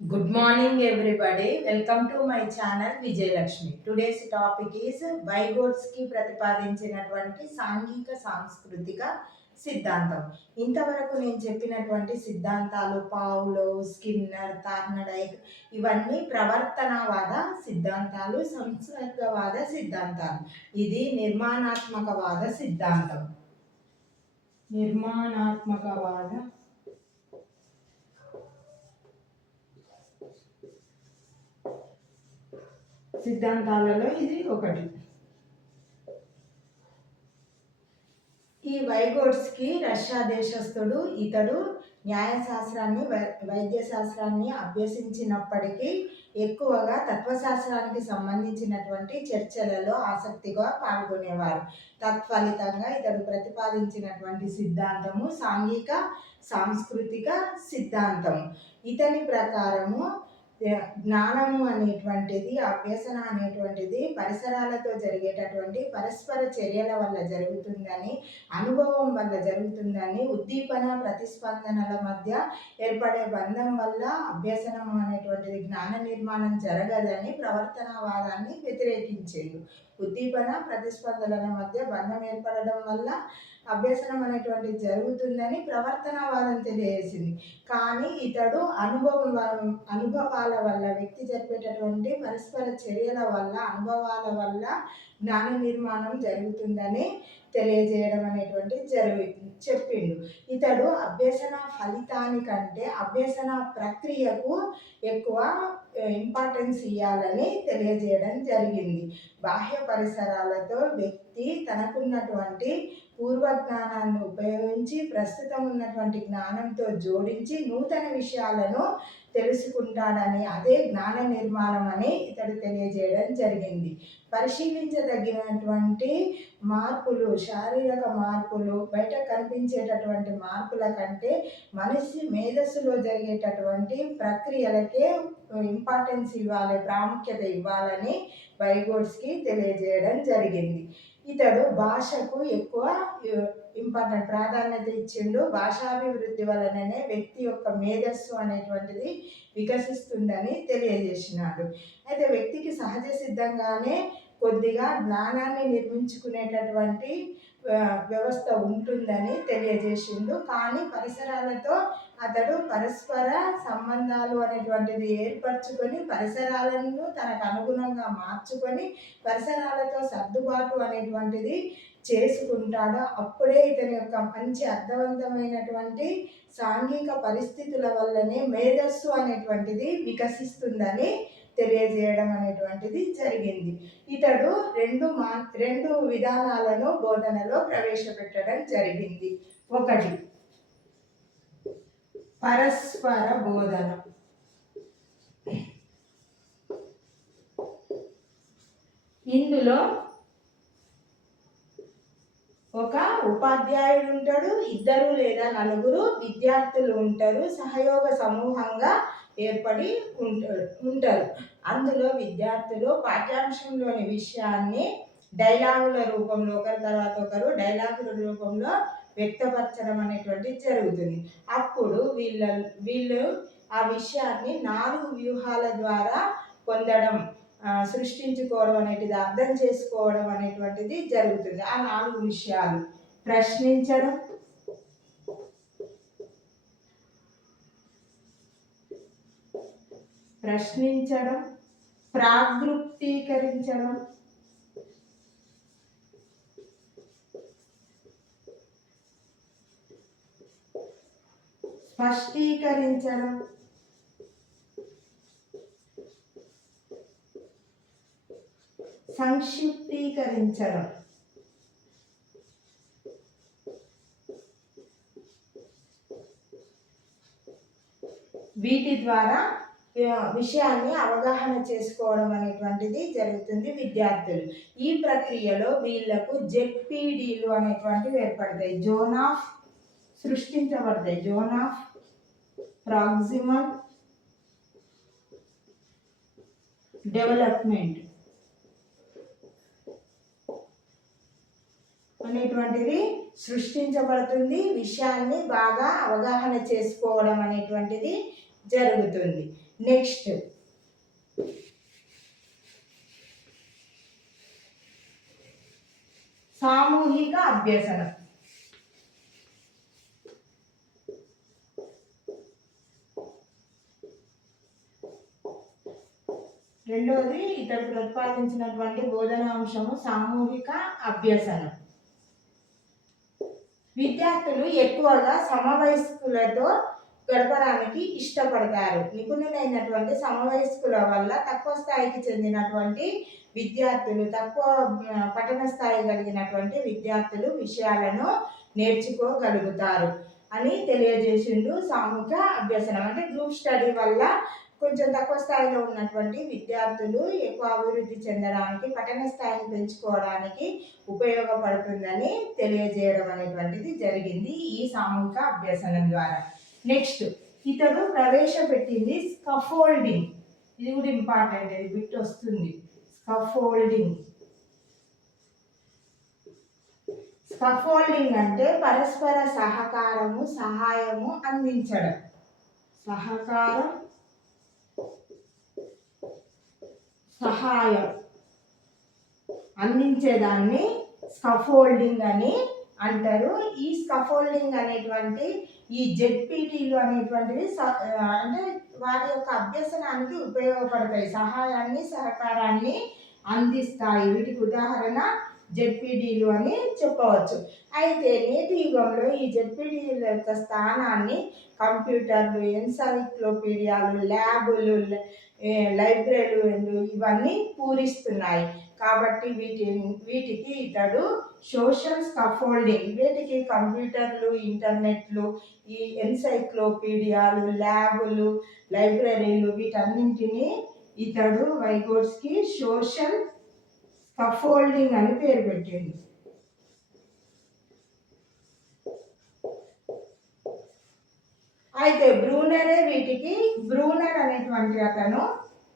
Good morning everybody welcome to my channel Vijayalakshmi today's topic is Vygotsky ప్రతిపాదించినటువంటి సాంఘిక సాంస్కృతిక సిద్ధాంతం. ఇంతవరకు నేను చెప్పినటువంటి సిద్ధాంతాలు పావులో స్కిన్నర్ తార్నడైక్ ఇవన్నీ ప్రవర్తనవాద సిద్ధాంతాలు సంస్కృతవాద సిద్ధాంతాలు. ఇది నిర్మాణాత్మకవాద సిద్ధాంతం. నిర్మాణాత్మకవాద సిద్ధాంతాలలో ఇది ఒకటి. ఈ వైగోడ్స్కి రష్యా దేశస్థుడు ఇతడు న్యాయశాస్త్రాన్ని వై- వైద్య శాస్త్రాన్ని అభ్యసించినప్పటికీ ఎక్కువగా తత్వశాస్త్రానికి సంబంధించినటువంటి చర్చలలో ఆసక్తిగా పాల్గొనేవారు. తత్ఫలితంగా ఇతడు ప్రతిపాదించినటువంటి సిద్ధాంతము సాంఘిక సాంస్కృతిక సిద్ధాంతం. ఇతని ప్రకారము జ్ఞానము అనేటువంటిది అభ్యసన అనేటువంటిది పరిసరాలతో జరిగేటటువంటి పరస్పర చర్యల వల్ల జరుగుతుందని అనుభవం వల్ల జరుగుతుందని ఉద్దీపన ప్రతిస్పందనల మధ్య ఏర్పడే బంధం వల్ల అభ్యసనం అనేటువంటిది జ్ఞాన నిర్మాణం జరగదని ప్రవర్తనవాదాన్ని వ్యతిరేకించేది. ఉద్దీపన ప్రతిస్పందనల మధ్య బంధం ఏర్పడడం వల్ల అభ్యసనం అనేటువంటి జరుగుతుందని ప్రవర్తనవాదం తెలియజేసింది. కానీ ఇతడు అనుభవం అనుభవాల వల్ల వ్యక్తి జరిపేటటువంటి పరస్పర చర్యల వల్ల అనుభవాల వల్ల జ్ఞాన నిర్మాణం జరుగుతుందని తెలియజేయడం అనేటువంటి జరిగి చెప్పిండు. ఇతడు అభ్యసన ఫలితానికంటే అభ్యసన ప్రక్రియకు ఎక్కువ ఇంపార్టెన్స్ ఇవ్వాలని తెలియజేయడం జరిగింది. బాహ్య పరిసరాలతో వ్యక్తి తనకున్నటువంటి పూర్వజ్ఞానాన్ని ఉపయోగించి ప్రస్తుతం ఉన్నటువంటి జ్ఞానంతో జోడించి నూతన విషయాలను తెలుసుకుంటాడని అదే జ్ఞాన నిర్మాణం అని ఇతడు తెలియజేయడం జరిగింది. పరిశీలించదగినటువంటి మార్పులు శారీరక మార్పులు బయట కనిపించేటటువంటి మార్పుల కంటే మనిషి మేధస్సులో జరిగేటటువంటి ప్రక్రియలకే ఇంపార్టెన్స్ ఇవ్వాలి ప్రాముఖ్యత ఇవ్వాలని బైగోడ్స్కి తెలియజేయడం జరిగింది. ఇతడు భాషకు ఎక్కువ ఇంపార్టెంట్ ప్రాధాన్యత ఇచ్చిండు. భాషాభివృద్ధి వలననే వ్యక్తి యొక్క మేధస్సు అనేటువంటిది వికసిస్తుందని తెలియజేసినాడు. అయితే వ్యక్తికి సహజ సిద్ధంగానే కొద్దిగా జ్ఞానాన్ని నిర్మించుకునేటటువంటి వ్యవస్థ ఉంటుందని తెలియజేసిండు. కానీ పరిసరాలతో అతడు పరస్పర సంబంధాలు అనేటువంటిది ఏర్పరచుకొని పరిసరాలను తనకు అనుగుణంగా మార్చుకొని పరిసరాలతో సర్దుబాటు అనేటువంటిది చేసుకుంటాడో అప్పుడే ఇతని యొక్క మంచి అర్థవంతమైనటువంటి సాంఘిక పరిస్థితుల వల్లనే మేధస్సు అనేటువంటిది వికసిస్తుందని తెలియజేయడం అనేటువంటిది జరిగింది. ఇతడు రెండు మా రెండు విధానాలను బోధనలో ప్రవేశపెట్టడం జరిగింది. ఒకటి పరస్పర బోధన. ఇందులో ఒక ఉపాధ్యాయుడు ఉంటాడు ఇద్దరు లేదా నలుగురు విద్యార్థులు ఉంటారు సహయోగ సమూహంగా ఏర్పడి ఉంటారు ఉంటారు. అందులో విద్యార్థులు పాఠ్యాంశంలోని విషయాన్ని డైలాగుల రూపంలో ఒకరి తర్వాత ఒకరు డైలాగుల రూపంలో వ్యక్తపరచడం అనేటువంటి జరుగుతుంది. అప్పుడు వీళ్ళ వీళ్ళు ఆ విషయాన్ని నాలుగు వ్యూహాల ద్వారా పొందడం సృష్టించుకోవడం అనేటిది అర్థం చేసుకోవడం అనేటువంటిది జరుగుతుంది. ఆ నాలుగు విషయాలు. ప్రశ్నించడం. ప్రశ్నించడం. ప్రాగృప్తీకరించడం స్పష్టీకరించడం. సంక్షిప్తీకరించడం. వీటి ద్వారా విషయాన్ని అవగాహన చేసుకోవడం అనేటువంటిది జరుగుతుంది విద్యార్థులు. ఈ ప్రక్రియలో వీళ్ళకు జెడ్పీడీలు అనేటువంటివి ఏర్పడతాయి. జోన్ ఆఫ్ సృష్టించబడతాయి. Zone of proximal development. అనేటువంటిది సృష్టించబడుతుంది విషయాన్ని బాగా అవగాహన చేసుకోవడం అనేటువంటిది జరుగుతుంది. నెక్స్ట్ సామూహిక అభ్యసనం. రెండవది ఇతడు ప్రతిపాదించినటువంటి బోధనాంశము సామూహిక అభ్యసనం. విద్యార్థులు ఎక్కువగా సమవయస్కులతో గడపడానికి ఇష్టపడతారు. నిపుణులైనటువంటి సమవయస్కుల వల్ల తక్కువ స్థాయికి చెందినటువంటి విద్యార్థులు తక్కువ పఠన స్థాయి కలిగినటువంటి విద్యార్థులు విషయాలను నేర్చుకోగలుగుతారు అని తెలియజేసిండు సామూహిక అభ్యసనం. అంటే గ్రూప్ స్టడీ వల్ల కొంచెం తక్కువ స్థాయిలో ఉన్నటువంటి విద్యార్థులు ఎక్కువ అభివృద్ధి చెందడానికి పఠన స్థాయిని పెంచుకోవడానికి ఉపయోగపడుతుందని తెలియజేయడం అనేటువంటిది జరిగింది ఈ సామూహిక అభ్యసనం ద్వారా. నెక్స్ట్ ఇతడు ప్రవేశపెట్టింది స్కఫోల్డింగ్ ఇది కూడా ఇంపార్టెంట్ ఇది బిట్ వస్తుంది స్కఫోల్డింగ్ స్కఫోల్డింగ్ అంటే పరస్పర సహకారము సహాయము అందించడం. సహకారం సహాయం అందించేదాన్ని స్కఫోల్డింగ్ అని అంటారు. ఈ స్కఫోల్డింగ్ అనేటువంటి ఈ జెడ్పీటీలు అనేటువంటివి స- అంటే వారి యొక్క అభ్యసనానికి ఉపయోగపడతాయి. సహాయాన్ని సహకారాన్ని అందిస్తాయి. వీటికి ఉదాహరణ జెడ్పీడీలు అని చెప్పవచ్చు. అయితే నేటి యుగంలో ఈ జెడ్పీడీల యొక్క స్థానాన్ని కంప్యూటర్లు ఎన్సైక్లోపీడియాలు ల్యాబులు లైబ్రరీలు ఇవన్నీ పూరిస్తున్నాయి. కాబట్టి వీటి వీటికి ఇతడు సోషల్ స్కఫోల్డింగ్ వీటికి కంప్యూటర్లు ఇంటర్నెట్లు ఈ ఎన్సైక్లోపీడియాలు ల్యాబులు లైబ్రరీలు వీటన్నింటినీ ఇతడు వైగోడ్స్కి సోషల్ స్కఫోల్డింగ్ అని పేరు పెట్టింది అయితే బ్రూనరే వీటికి బ్రూనర్ అనేటువంటి అతను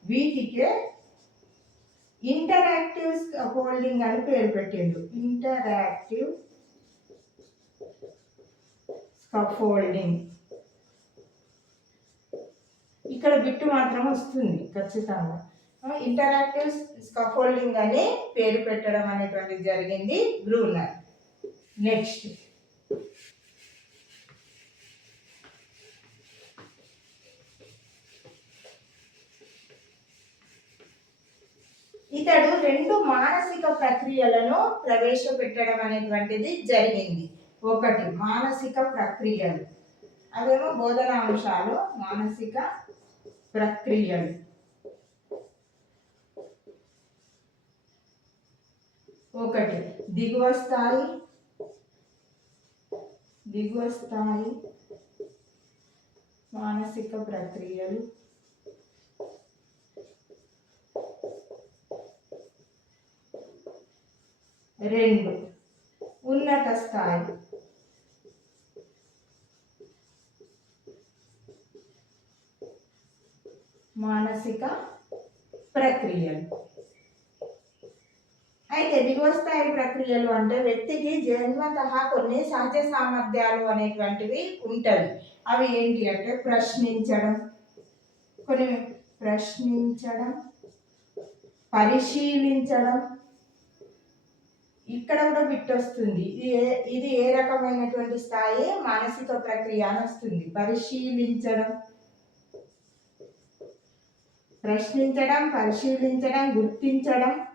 వీటికే ఇంటరాక్టివ్ స్కఫోల్డింగ్ అని పేరు పెట్టిండు. ఇంటరాక్టివ్ స్కఫోల్డింగ్ ఇక్కడ బిట్టు మాత్రం వస్తుంది ఖచ్చితంగా. ఇంటరాక్టివ్ స్కఫోల్డింగ్ అని పేరు పెట్టడం అనేటువంటిది జరిగింది బ్రూనర్. నెక్స్ట్ ఇతడు రెండు మానసిక ప్రక్రియలను ప్రవేశపెట్టడం అనేటువంటిది జరిగింది. ఒకటి మానసిక ప్రక్రియలు. అవేమో బోధనాంశాలు మానసిక ప్రక్రియలు. ఒకటి దిగువ స్థాయి దిగువ స్థాయి మానసిక ప్రక్రియలు. రెండు. ఉన్నత స్థాయి. మానసిక ప్రక్రియలు. అయితే దిగువ స్థాయి ప్రక్రియలు అంటే వ్యక్తికి జన్మత కొన్ని సహజ సామర్థ్యాలు అనేటువంటివి ఉంటాయి అవి ఏంటి అంటే ప్రశ్నించడం. కొన్ని ప్రశ్నించడం పరిశీలించడం ఇక్కడ కూడా బిట్ వస్తుంది. ఇది ఏ ఇది ఏ రకమైనటువంటి స్థాయి మానసిక ప్రక్రియ అని వస్తుంది. పరిశీలించడం. ప్రశ్నించడం పరిశీలించడం గుర్తించడం.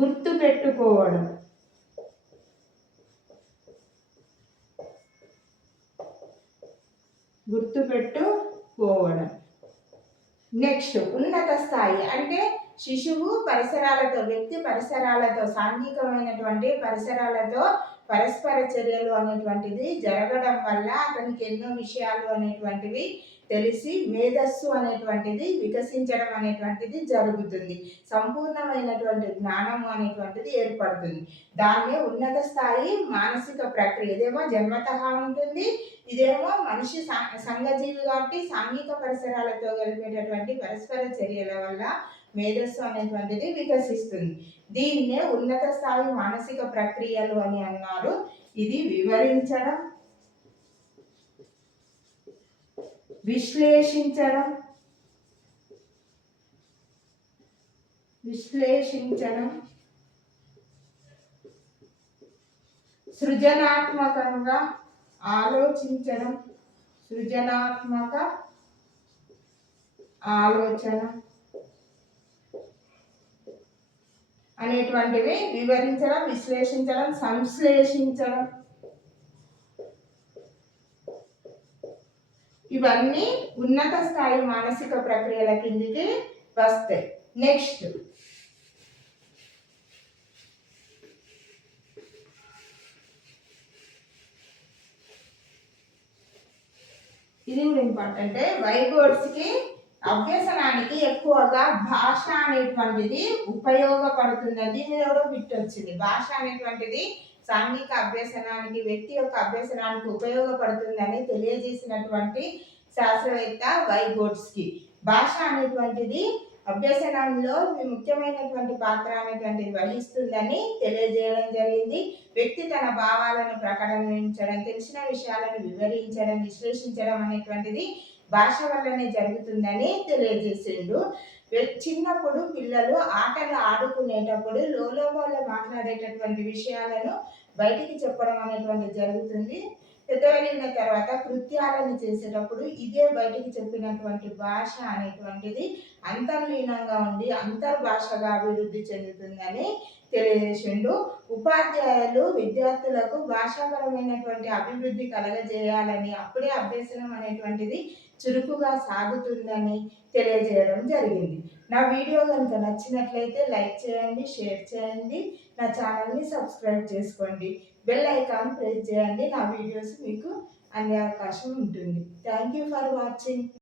గుర్తు పెట్టుకోవడం. గుర్తు పెట్టుకోవడం. నెక్స్ట్ ఉన్నత స్థాయి. అంటే శిశువు పరిసరాలతో వ్యక్తి పరిసరాలతో సాంఘికమైనటువంటి పరిసరాలతో పరస్పర చర్యలు అనేటువంటిది జరగడం వల్ల అతనికి ఎన్నో విషయాలు అనేటువంటివి తెలిసి మేధస్సు అనేటువంటిది వికసించడం అనేటువంటిది జరుగుతుంది. సంపూర్ణమైనటువంటి జ్ఞానము అనేటువంటిది ఏర్పడుతుంది. దాన్నే ఉన్నత స్థాయి మానసిక ప్రక్రియ ఇదేమో జన్మత ఉంటుంది ఇదేమో మనిషి సంఘజీవి కాబట్టి సాంఘిక పరిసరాలతో కలిపేటటువంటి పరస్పర చర్యల వల్ల మేధస్సు అనేటువంటిది వికసిస్తుంది. దీన్నే ఉన్నత స్థాయి మానసిక ప్రక్రియలు అని అన్నారు. ఇది వివరించడం విశ్లేషించడం విశ్లేషించడం సృజనాత్మకంగా ఆలోచించడం సృజనాత్మక ఆలోచన. అనేటువంటివి వివరించడం విశ్లేషించడం సంశ్లేషించడం. ఇవన్నీ ఉన్నత స్థాయి మానసిక ప్రక్రియల కిందికి వస్తాయి. నెక్స్ట్ ఇది కూడా ఇంపార్టెంట్ వైగోడ్స్కి అభ్యసనానికి ఎక్కువగా భాష అనేటువంటిది ఉపయోగపడుతుంది మీరు ఎవరో వచ్చింది భాష అనేటువంటిది సాంఘిక అభ్యసనానికి వ్యక్తి యొక్క అభ్యసనానికి ఉపయోగపడుతుందని తెలియజేసినటువంటి శాస్త్రవేత్త వైగోడ్స్కి భాష అనేటువంటిది అభ్యసనంలో ముఖ్యమైనటువంటి పాత్ర అనేటువంటిది వహిస్తుందని తెలియజేయడం జరిగింది. వ్యక్తి తన భావాలను ప్రకటించడం తెలిసిన విషయాలను వివరించడం విశ్లేషించడం అనేటువంటిది భాష వల్లనే జరుగుతుందని తెలియజేసిండు. చిన్నప్పుడు పిల్లలు ఆటలు ఆడుకునేటప్పుడు లోలోమోలో మాట్లాడేటటువంటి విషయాలను బయటికి చెప్పడం అనేటువంటిది జరుగుతుంది. పెద్దవైన తర్వాత కృత్యాలను చేసేటప్పుడు ఇదే బయటికి చెప్పినటువంటి భాష అనేటువంటిది అంతర్లీనంగా ఉండి అంతర్భాషగా అభివృద్ధి చెందుతుందని తెలియజేసిండు. ఉపాధ్యాయులు విద్యార్థులకు భాషాపరమైనటువంటి అభివృద్ధి కలగజేయాలని అప్పుడే అభ్యసనం అనేటువంటిది చురుకుగా సాగుతుందని తెలియజేయడం జరిగింది. నా వీడియో కనుక నచ్చినట్లయితే లైక్ చేయండి షేర్ చేయండి నా ఛానల్ని సబ్స్క్రైబ్ చేసుకోండి. బెల్ ఐకాన్ ప్రెస్ చేయండి నా వీడియోస్ మీకు అందే అవకాశం ఉంటుంది. Thank you for watching.